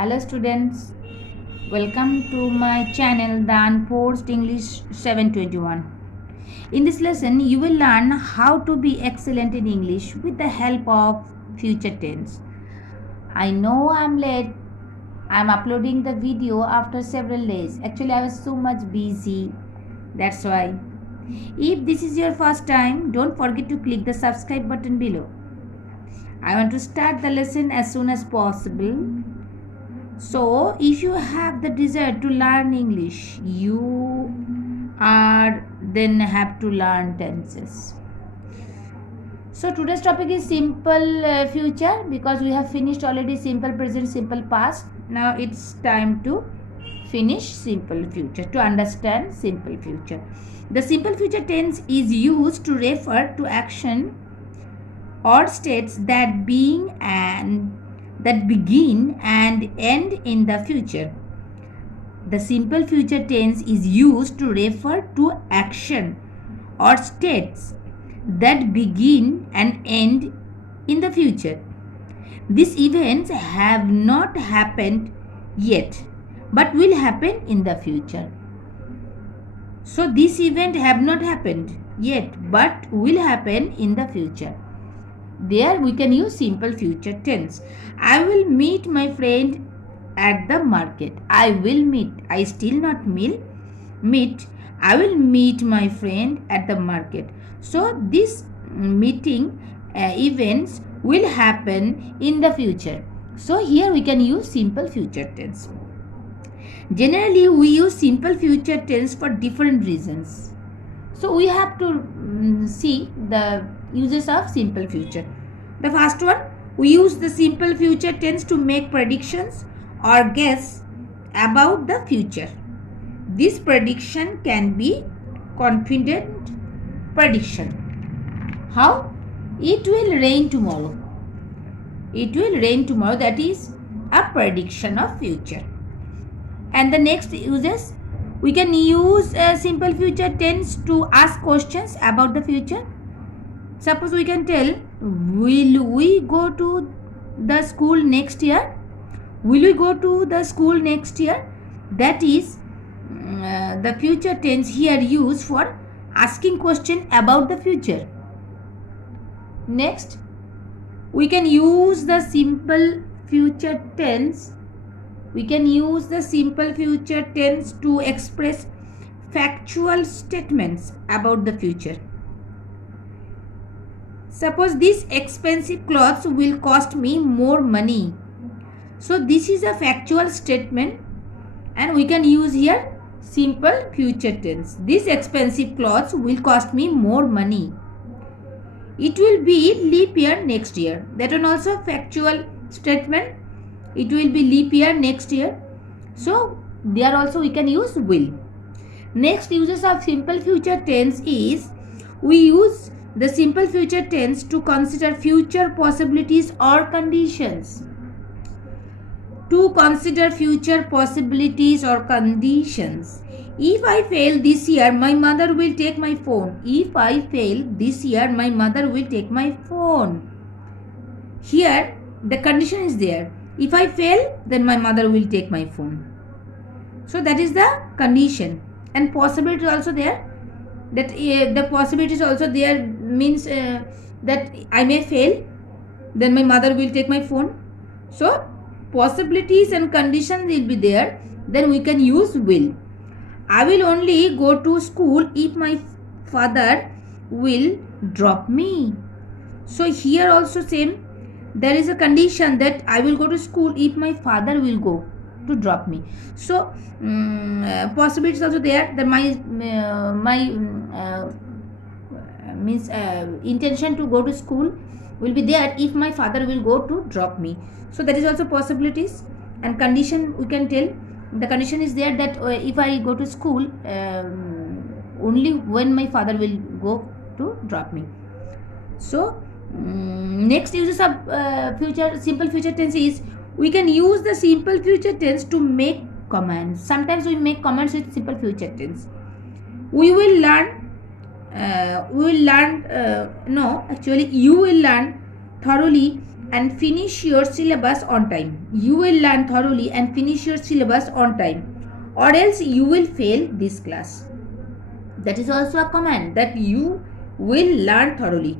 Hello students, welcome to my channel The Unforced English 721. In this lesson, you will learn how to be excellent in English with the help of future tense. I know I'm late. I'm uploading the video after several days. Actually, I was so much busy. That's why. If this is your first time, don't forget to click the subscribe button below. I want to start the lesson as soon as possible. So, if you have the desire to learn English, you are then have to learn tenses. So, today's topic is simple future because we have finished already simple present, simple past. Now, it's time to finish simple future, to understand simple future. The simple future tense is used to refer to action or states that begin and end in the future. The simple future tense is used to refer to action or states that begin and end in the future. These events have not happened yet but will happen in the future. So this event have not happened yet but will happen in the future. There we can use simple future tense. I will meet my friend at the market. I will meet. I still not meet. I will meet my friend at the market. So this meeting events will happen in the future. So here we can use simple future tense. Generally we use simple future tense for different reasons. So we have to see the uses of simple future. The first one, we use the simple future tense to make predictions or guess about the future. This prediction can be confident prediction. How? It will rain tomorrow. It will rain tomorrow. That is a prediction of future. And the next uses, we can use a simple future tense to ask questions about the future. Suppose we can tell, will we go to the school next year? Will we go to the school next year? That is the future tense here used for asking question about the future. Next, we can use the simple future tense. We can use the simple future tense to express factual statements about the future. Suppose these expensive clothes will cost me more money. So this is a factual statement and we can use here simple future tense. These expensive clothes will cost me more money. It will be leap year next year. That one also factual statement. It will be leap year next year. So there also we can use will. Next uses of simple future tense is we use the simple future tense to consider future possibilities or conditions. To consider future possibilities or conditions. If I fail this year, my mother will take my phone. If I fail this year, my mother will take my phone. Here, the condition is there. If I fail, then my mother will take my phone. So that is the condition. And possibility is also there. That the possibility is also there means that I may fail, then my mother will take my phone. So possibilities and conditions will be there, then we can use will. I will only go to school if my father will drop me. So here also same, there is a condition that I will go to school if my father will go to drop me. So possibilities also there that my intention to go to school will be there if my father will go to drop me. So that is also possibilities. And condition we can tell, the condition is there that if I go to school only when my father will go to drop me. So next uses of simple future tense is we can use the simple future tense to make commands. Sometimes we make commands with simple future tense. You will learn thoroughly and finish your syllabus on time. You will learn thoroughly and finish your syllabus on time, or else you will fail this class. That is also a command, that you will learn thoroughly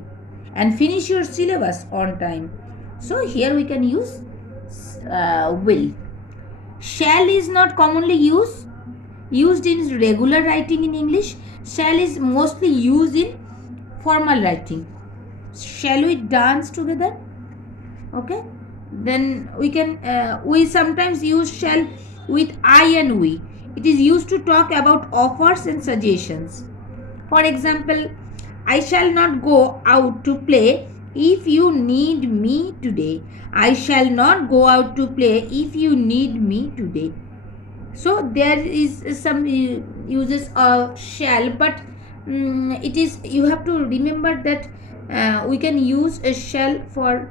and finish your syllabus on time. So here we can use will. Shall is not commonly used in regular writing in English. Shall is mostly used in formal writing. Shall we dance together? Okay, then we sometimes use shall with I and we. It is used to talk about offers and suggestions. For example, I shall not go out to play if you need me today. I shall not go out to play if you need me today. So there is some uses of shall, but it is, you have to remember that we can use a shall for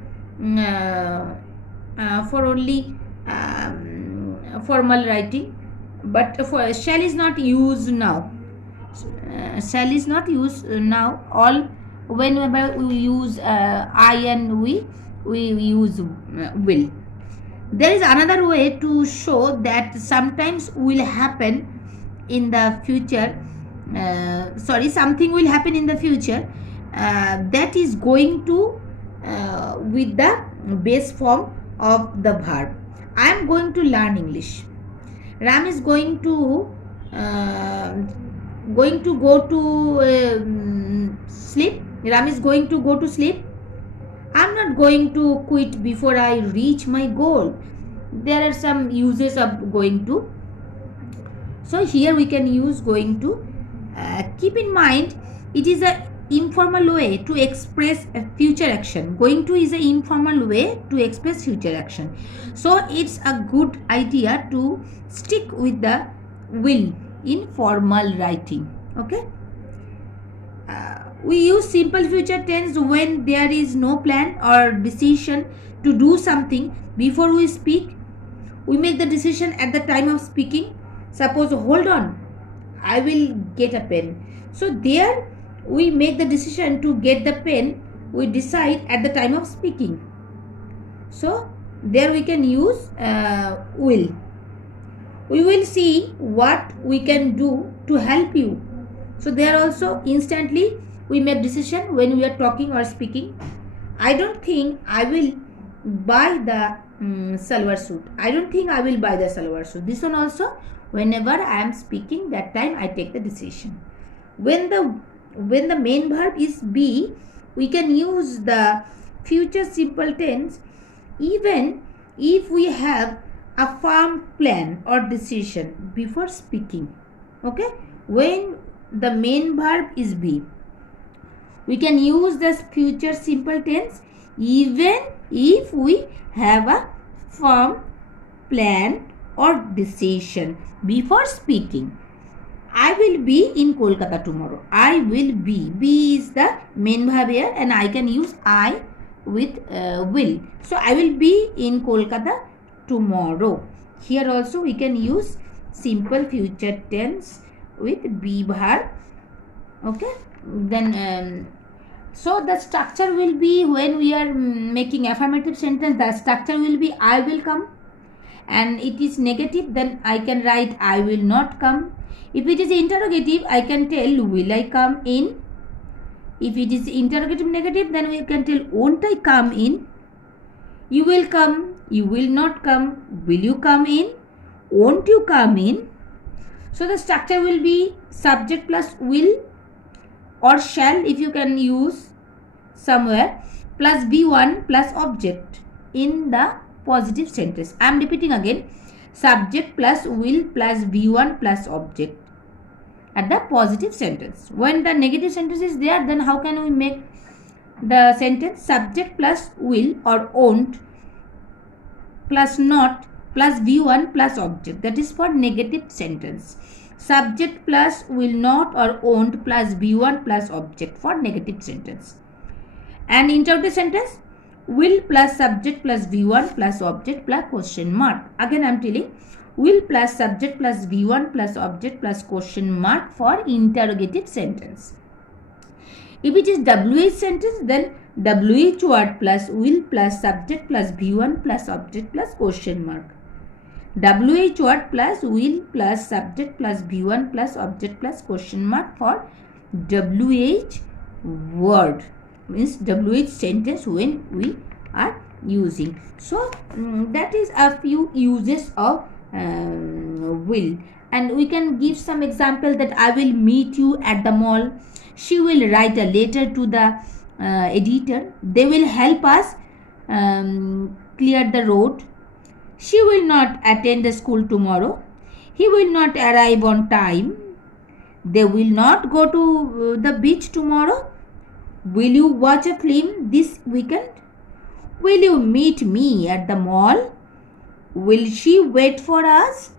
only formal writing, but for shall is not used now. Shall is not used now. All whenever we use I and we use will. There is another way to show that sometimes will happen in the future. Something will happen in the future that is going to with the base form of the verb. I am going to learn English. Ram is going to go to sleep. Ram is going to go to sleep. I am not going to quit before I reach my goal. There are some uses of going to. So here we can use going to. Keep in mind, it is a informal way to express a future action. Going to is an informal way to express future action. So it's a good idea to stick with the will in formal writing. Okay. We use simple future tense when there is no plan or decision to do something before we speak. We make the decision at the time of speaking. Suppose, hold on, I will get a pen. So there we make the decision to get the pen. We decide at the time of speaking. So there we can use will. We will see what we can do to help you. So there also instantly we make decision when we are talking or speaking. I don't think I will buy the salwar suit. I don't think I will buy the salwar suit. This one also, whenever I am speaking, that time I take the decision. When the main verb is be, we can use the future simple tense even if we have a firm plan or decision before speaking. Okay, when the main verb is be, we can use this future simple tense even if we have a firm plan or decision before speaking. I will be in Kolkata tomorrow. I will be. Be is the main verb here, and I can use I with will. So I will be in Kolkata tomorrow. Here also we can use simple future tense with be verb. Okay. Then so the structure will be, when we are making affirmative sentence, the structure will be I will come, and it is negative, then I can write I will not come. If it is interrogative, I can tell will I come in. If it is interrogative negative, then we can tell won't I come in. You will come, you will not come, will you come in, won't you come in. So the structure will be subject plus will or shall, if you can use somewhere, plus be1 plus object in the positive sentence. I am repeating again, subject plus will plus be1 plus object at the positive sentence. When the negative sentence is there, then how can we make the sentence? Subject plus will or won't plus not plus be1 plus object. That is for negative sentence. Subject plus will not or won't plus be1 plus object for negative sentence. And interrogative sentence, will plus subject plus be1 plus object plus question mark. Again I am telling, will plus subject plus be1 plus object plus question mark for interrogative sentence. If it is WH sentence, then WH word plus will plus subject plus V1 plus object plus question mark. WH word plus will plus subject plus V1 plus object plus question mark for WH word, means WH sentence when we are using. So that is a few uses of will, and we can give some example that I will meet you at the mall. She will write a letter to the editor. They will help us clear the road. She will not attend the school tomorrow. He will not arrive on time. They will not go to the beach tomorrow. Will you watch a film this weekend? Will you meet me at the mall? Will she wait for us?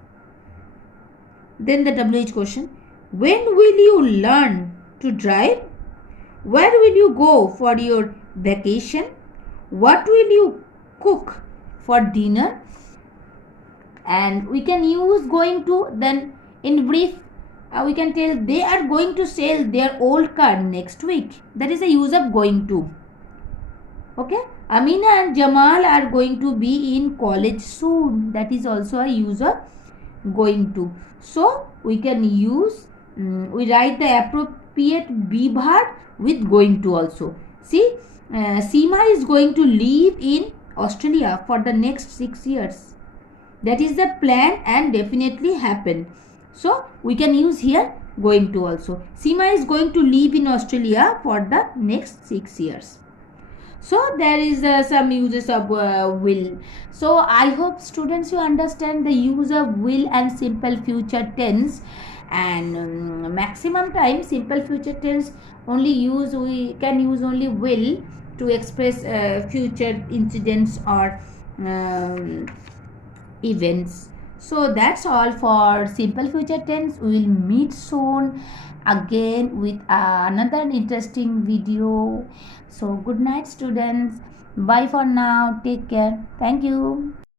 Then the WH question. When will you learn to drive? Where will you go for your vacation? What will you cook for dinner? And we can use going to. Then in brief, we can tell they are going to sell their old car next week. That is a use of going to. Okay. Amina and Jamal are going to be in college soon. That is also a use of going to. So we can use, we write the appropriate be verb with going to also. See, Seema is going to live in Australia for the next 6 years. That is the plan and definitely happen. So we can use here going to also. Seema is going to live in Australia for the next 6 years. So there is some uses of will. So I hope students you understand the use of will and simple future tense. And maximum time simple future tense only use, we can use only will to express future incidents or events. So that's all for simple future tense. We will meet soon again with another interesting video. So good night students. Bye for now. Take care. Thank you.